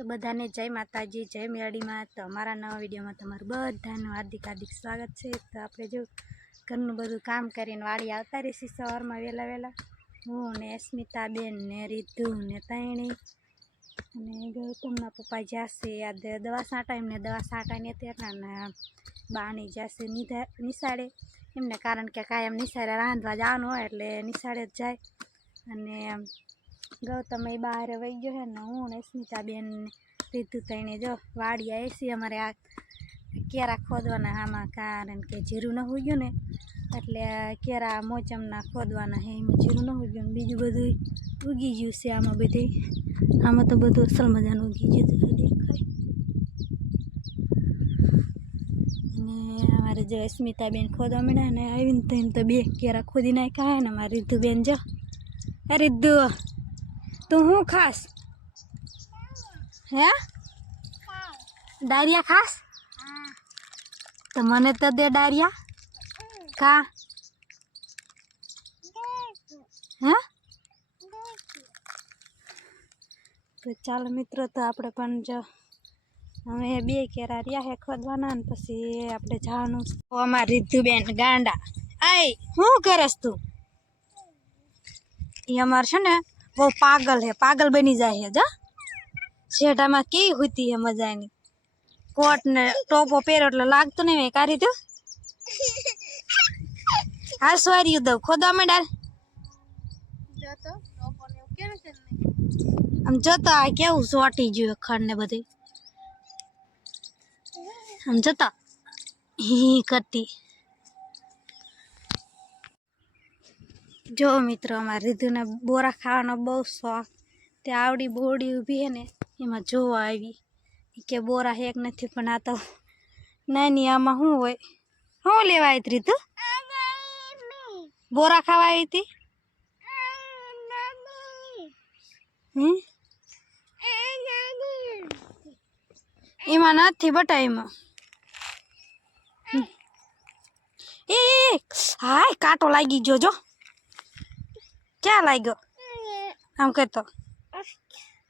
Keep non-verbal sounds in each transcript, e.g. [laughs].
તો બધાને જય માતાજી, જય મેળીમાં. તો અમારા નવા વિડીયોમાં તમારું બધાનું હાર્દિક હાર્દિક સ્વાગત છે. તો આપણે જો ઘરનું બધું કામ કરીને વાડી આવતા રહીશી સવારમાં વહેલા વહેલા. હું ને અસ્મિતાબેન ને રીધુ ને તૈણી. અને ગૌતમના પપ્પા જશે. આ દવા સાંટા એમને દવા સાંટાની અત્યારના બાણી જશે નિધા નિશાળે. એમને કારણ કે કાયમ નિશાળે રાંધવા જવાનું હોય એટલે નિશાળે જ જાય. અને ગૌતમ એ બહાર વહી ગયો છે ને, હું ને સ્મિતાબેન રીતુ તઈને જો વાડિયા એસી અમારે આ કેરા ખોદવાના આમાં કારણ કે જીરું ન ગયું ને, એટલે કેરા મોચમના ખોદવાના છે, એમાં જીરું ન ગયું બીજું બધું ઉગી ગયું છે આમાં બધે. આમાં તો બધું અસલ મજાનું ઉગી ગયું દેખાય. ને અમારે જો સ્મિતાબેન ખોદવા મળ્યા ને, આવીને તો એમ તો બે કેરા ખોદી નાખ્યા ને, અમારી રીધુબેન જો. રીધુ તું હું ખાસ હે? ડાયરિયા ખાસ તો મને તો દે ડાયરિયા. કા? હે? તો ચાલો મિત્રો, તો આપણે પણ જો અમે બે કેરા રહ્યા હે ખોદવાના ને પછી આપણે જવાનું અમાર રીધુબેન ગાંડા. આય શું કરસ તું? એ અમાર છે ને બહુ પાગલ હે પાગલ બની જાય હે જા. શેઠામાં કેવી હોતી હે મજાની? કોટ ને ટોપો પહેરો એટલે લાગતું નહીં મેં કાઢી દઉં હાલ સોરી દઉં ખોદવા માંડ આમ જતા આ કેવું સોટી ગયું ખંડ ને બધી આમ જતા. હી કરતી. જો મિત્રો, અમારે રીધુને બોરા ખાવાનો બહુ શોખ. તે આવડી બોડી ઊભી હે ને, એમાં જોવા આવી. કે બોરા હેક નથી, પણ આ તો નાની આમાં શું હોય. શું લેવા આવી રીધુ? બોરા ખાવા આવી હતી એમાં નથી બટા એમાં એ, હાય, કાંટો લાગી ગયો જો. ક્યાં લાગ્યો આમ કહેતો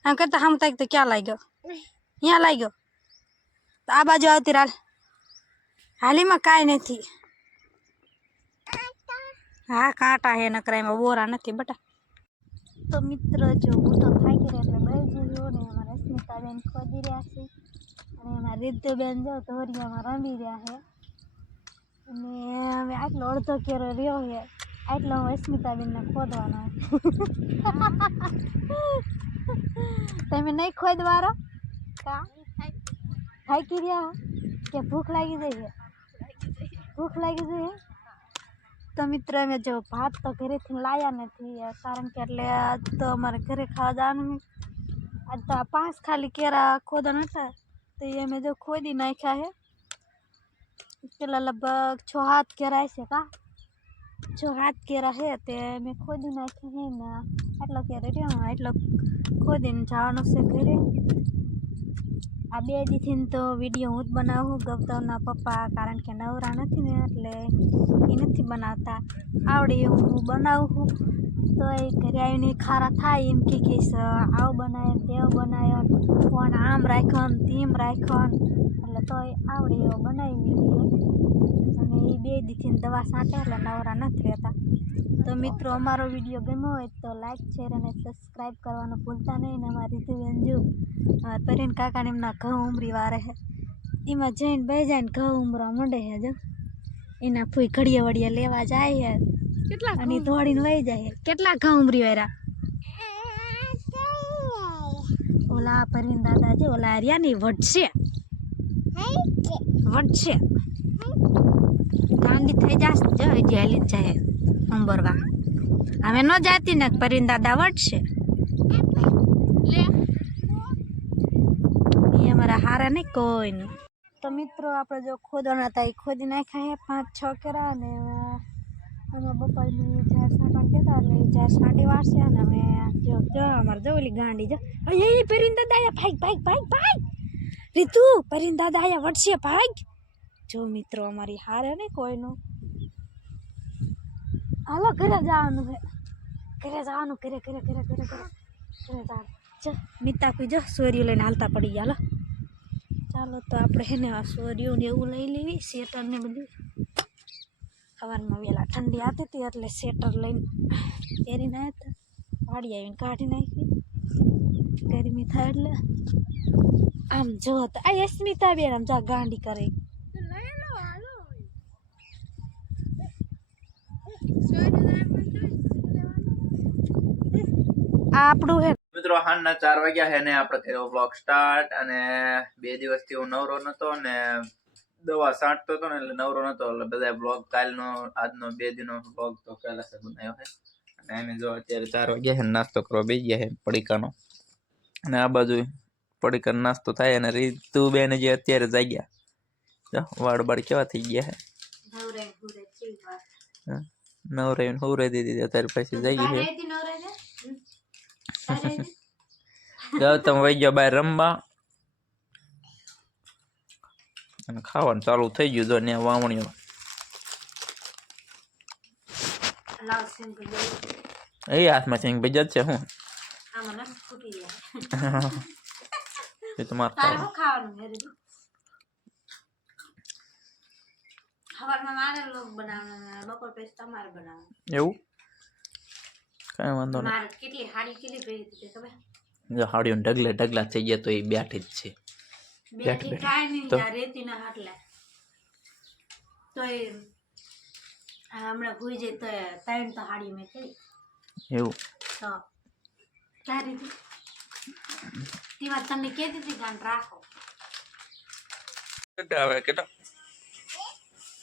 આમ કહેતા આમ થાય તો ક્યાં લાગ્યો અહીંયા લાગ્યો તો આ બાજુ આવતી રાલ હાલીમાં કાંઈ નથી હા કાંટા હે નકરા એમાં બોરા નથી બટા તો મિત્ર જો હું તો થાકી રહ્યા એટલે બેસી ગયો ને અમારા રશ્મિતાબેન ખોદી રહ્યા છે અને એમાં રિદ્ધબેન જો ધોરિયામાં રમી રહ્યા છે અને અમે આટલો અડધો કેરો રહ્યો છે આટલો હું સ્મિતાબેનને ખોદવાનો તમે નહીં ખોદવારો કા થાકી રહ્યા કે ભૂખ લાગી ગઈ છે ભૂખ લાગી ગઈ છે તો મિત્ર અમે જો ભાત તો ઘરેથી લાયા નથી કારણ કે એટલે આજ તો અમારે ઘરે ખાવા જવાનું નહીં. આજ તો આ પાંચ ખાલી કેરા ખોદા નતા તો એ અમે જો ખોદી નાખ્યા છે પેલા લગભગ છ હાથ કેરા છે કા છ હાથ કેરા છે તે મેં ખોદી નાખ્યા છે ને, આટલો કેરો રહ્યો એટલો ખોદીને જવાનું છે ઘરે. આ બે દીથી તો વીડિયો હું જ બનાવું ગૌતમના પપ્પા કારણ કે નવરા નથી ને, એટલે એ નથી બનાવતા. આવડે એવું હું બનાવું તો એ ઘરે આવીને ખારા થાય એમ કે કહીશ આવું બનાવે તેવું બનાવ્યો ને, ફોન આમ રાખ્યો ને તેમ રાખ્યો ને, એટલે તો આવડે એવો બનાવી વીડિયો. એ બે દીથી દવા છાંટે એટલે નવરા નથી રહેતા. તો મિત્રો અમારો વીડિયો ગમ્યો હોય તો લાઇક શેર અને સબસ્ક્રાઈબ કરવાનું ભૂલતા નહીં ને અમારી રીતુબેન જો અમારા પરીન કાકાને એમના ઘઉં ઉમરી વારે છે. એમાં જઈને બે જાય ઘઉં ઉમરવા માંડે છે જો. એના ફૂઈ ઘડિયા વડિયા લેવા જાય છે કેટલા અને ધોડીને દોડીને વહી જાય કેટલા ઘઉં ઉમરી વાર્યા ઓલા પરીન દાદા છે ઓલા રહ્યા ને ઈ વટશે વટશે ગાંડી થઈ જાશ જો હજી હાલી જાય ઉંબરવા. હવે ન જાતી ને પરિન દાદા વટશે એ અમારા હારા નહીં કોઈ નહીં. તો મિત્રો આપણે જો ખોદવાના હતા એ ખોદી નાખ્યા છે પાંચ છ કેરા અને અમે બપોરની ચાર સાંટા કહેતા એટલે ચાર સાંટી વાળશે અને અમે જો જો અમારે જો ઓલી ગાંડી જો. એ પરિન દાદા ભાઈ ભાઈ ભાઈ ભાઈ. રીતુ પરિન દાદા આયા વટશે ભાઈ. જો મિત્રો, અમારી હારે નહીં કોઈનું? હાલો, ઘરે જવાનું છે ઘરે જવાનું, ઘરે ઘરે ઘરે ઘરે ઘરે. ઘરે જવાનું જો, મિતા કોઈ જો સોરીઓ લઈને હાલતા પડી ગયા ચાલો તો આપણે હે ને આ સોરીઓ ને એવું લઈ લેવી, સ્વેટર ને બધું. સવારમાં વહેલા ઠંડી આવતી હતી એટલે સ્વેટર લઈને પહેરીને આવ્યા હતા. વાડી આવીને કાઢી નાખી. ગરમી થાય એટલે. આમ જો તો, આ યસ્મિતા બેન આમ જો ગાંડી કરે લઈ લો હાલો સોરી આ આપણું હે. મિત્રો હાલના ચાર વાગ્યા હે ને આપણે કર્યો બ્લોગ સ્ટાર્ટ અને બે દિવસથી હું નવરો નતો ને દવા સાંટતો હતો ને એટલે નવરો નતો એટલે બધા બ્લોગ કાલનો આજનો બે દિનનો બ્લોગ તો કૈલાસે બનાવ્યો હે અને એને જો અત્યારે ચાર વાગ્યા હે નાસ્તો કરવા બેસી ગયા હે પડીકાનો. અને આ બાજુ પડીકાનો નાસ્તો થાય અને રીતુ બેન જે અત્યારે જાગ્યા. જો વાળ બાળ કેવા થઈ ગયા છે? નવરાઈને હુવરાઈ દીધી અત્યારે પછી ગઈ છે ગૌતમ વહી ગયો બહાર રમવા. અને ખાવાનું ચાલુ થઈ ગયું જો ત્યાં વાવણીઓ એ હાથમાં સિંગ ભાઈ છે હું [laughs] તમારે ખાવાનું શું ખાવાનું હે રીતુ સવારમાં મારે લોક બનાવવાના બપોર પછી તમારે બનાવવાનું. એવું? કઈ વાંધો નહીં. મારે કેટલી હાડી કેટલી પહેરી હતી ખબર? જો હાડીઓ ઢગલે ઢગલા થઈ ગયા તો એ બેઠી જ છે. બેઠી કાંઈ નહીં? ત્યાં રેતીના હાટલા. તો એ હમણાં ભૂઈ જાય તો ત્રણ તો હાડી મેં કરી. એવું? તો ક્યાં રીતે? વાત તમને કહેતી હતી ગાન રાખો. કેટલા આવે કેટલા?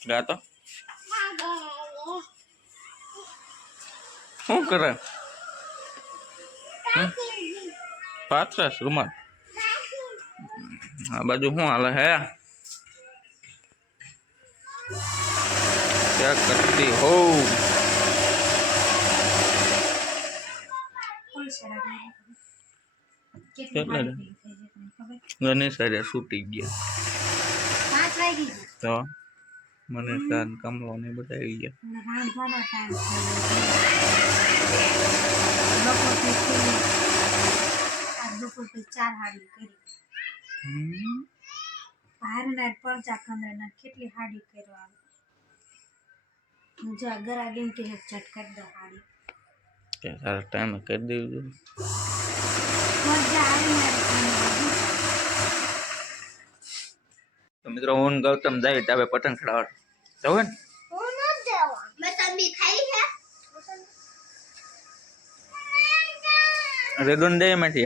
ગાતો શું કરે પાત્રસ રૂમાલ આ બાજુ શું હાલે હે ક્યાં કરતી હો ઘણી સારી છૂટી ગયા તો મને કાન કમલો ને બધા આવી ગયા. બહારના પરચા કંદરના કેટલી હાડી કરવા આવે હું આ ગેમ કે ઝટ કરી દો હાડી. કે સારા ટાઈમે કરી દેવું મજા આવે તો મિત્રો હું ગૌતમ જાય ડાબે પતંગ ચડાવવા. જવું ને? છે. દે એમાંથી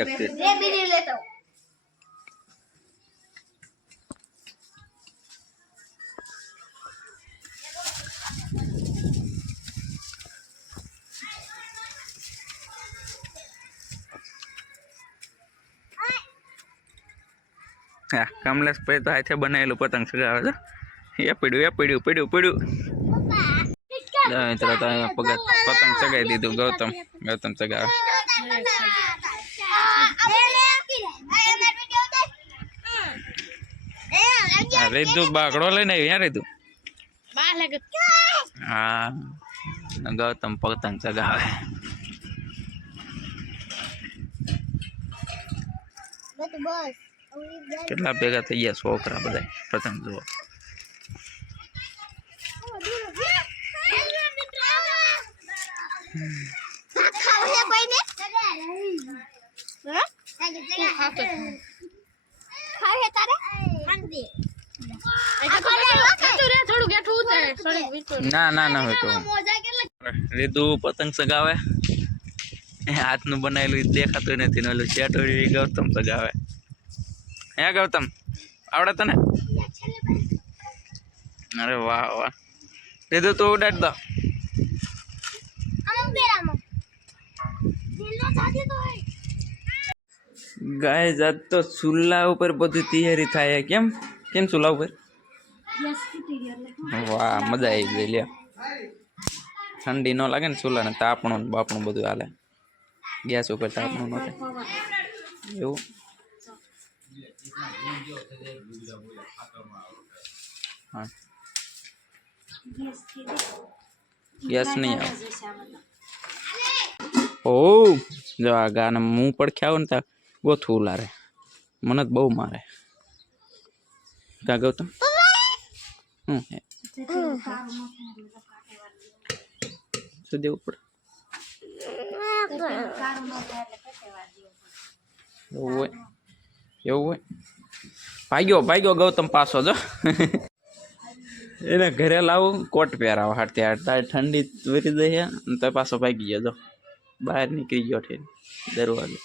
હા કમલેશ ભાઈ તો હાથે બનાવેલું પતંગ સગાવે છે. એ પડ્યું એ પડ્યું પડ્યું પડ્યું જો મિત્રો તો અહીંયા પગત પતંગ ચગાવી દીધું ગૌતમ ગૌતમ ચગાવે હા રીધું બાકડો લઈને આવ્યું યાર રીધું બાર લાગે હા ને ગૌતમ પતંગ ચગાવે બસ કેટલા ભેગા થઈ ગયા છોકરા બધા પતંગ જુઓ થોડું ગેઠું ઉતારે થોડીક વીટો ના ના ના હોય તો. રીધુ પતંગ સગાવે. હાથનું બનાવેલું દેખાતું નથી ઓલું શેટોડી ગૌતમ સગાવે. હે, ગૌતમ? આવડે તને? અરે વાહ વાહ. રીધુ તું ઉડાડ દો. ગાય જાત તો ચૂલા ઉપર બધી તૈયારી થાય છે. કેમ કેમ ચૂલા ઉપર ગેસ ફૂટી ગયો એટલે વાહ મજા આવી ગઈ લ્યો ઠંડી ન લાગે ને ચૂલા ને તાપણું ને બાપણું બધું હાલે ગેસ ઉપર તાપણું ન થાય પવન. એવું હા ગેસ થઈ ગયો. ગેસ નહીં આવે જશે આ બધા. ઓ જો આ ગાને હું પડખ્યા ને ત્યાં ગોથું ઉલારે. મને બહુ મારે. કા ગૌતમ? શું દેવું પડે? એવું હોય. એવું હોય. ભાગ્યો ભાગ્યો ગૌતમ પાછો, જો. એને ઘરે લાવું, કોટ પહેરાવો હાડતી હાડતા ઠંડી વરી અને તો પાછો ભાગી ગયો, જો. બહાર નીકળી ગયો ઠેર દરવાજે.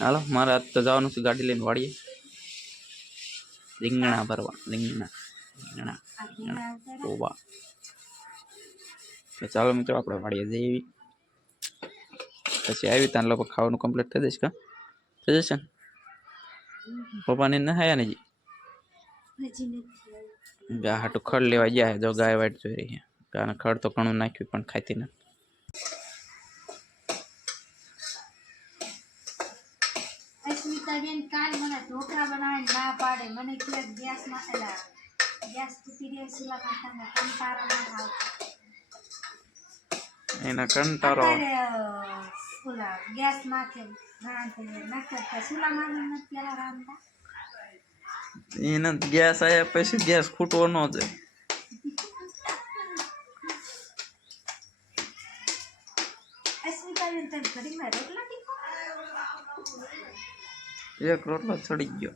હાલો મારે આજ તો જવાનું છે ગાડી લઈને વાળીએ. રીંગણા ભરવા રીંગણા રીંગણા રીંગણા ઓવા ચાલો મિત્રો આપણે વાળીએ જઈએ એવી પછી આવી ત્યાં લોકો ખાવાનું કમ્પ્લીટ થઈ જઈશ કા? થઈ જશે ને? પપ્પાને ના હાયા ને જી ગા હાટું ખડ લેવા ગયા જો ગાય વાટ જોઈ રહી છે. કારણ ખડ તો ઘણું નાખ્યું પણ ખાતી નથી અસ્મિતાબેન કાલ મને ઢોકળા બનાવીને ના પાડે. મને કે ગેસમાં ગેસ તૂટી ગયો સિલા કાંટામાં કંટાળા ના આવતો એના અત્યારે ઓલા ગેસ માથે રાંધે નાખતા સિલા માં પેલા રાંધતા. એને ગેસ આવ્યા પછી ગેસ ખૂટવો ન જાય અસ્મિતાબેન તમે ઘડીમાં રોટલા ટીકો? એક રોટલો ચડી ગયો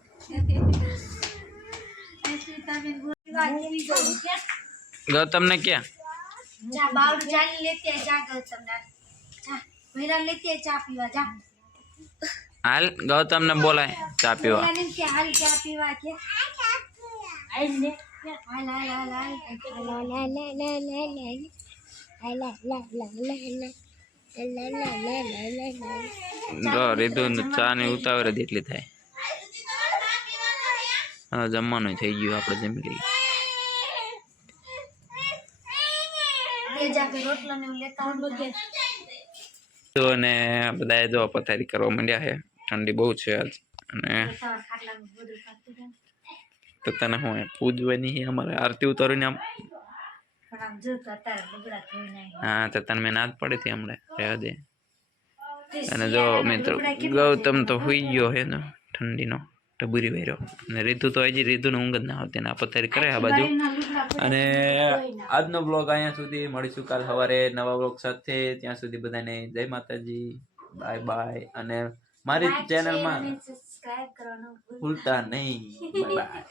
અસ્મિતાબેન બોલી ગૌતમ ને ક્યાં જા બાવડું ચાલી લેતી આય, જા ગૌતમ ના જા ભૈરા લેતી આય, ચા પીવા જા હાલ ગૌતમ ને બોલાય ચા પીવા ભૈરાને કે હાલ ચા પીવા કે હાલ લે હાલ હાલ હાલ હાલ જો રીધું ચા ની ઉતાવળ જ એટલી થાય. હા જમવાનું થઈ ગયું આપણે જમી લઈએ ને તો અને બધા જો પથારી કરવા માંડ્યા છે. ઠંડી બહુ છે આજ. અને. તો તને હે, પૂજવાની અમારે આરતી ઉતારીને આમ હા તો તને મેં ના જ પડી હતી હમણાં રહેવા દે અને જો મિત્રો ગૌતમ તો હુઈ ગયો હે ને ઠંડીનો ટબુરી વેરો અને રીતુ તો હજી રીતુને ઊંઘ જ ના આવતી આ પથારી કરે આ બાજુ. અને આજનો બ્લોગ અહીંયા સુધી મળીશું કાલ સવારે નવા બ્લોગ સાથે. ત્યાં સુધી બધાને જય માતાજી બાય બાય. અને મારી ચેનલમાં ભૂલતા નહીં. Bye bye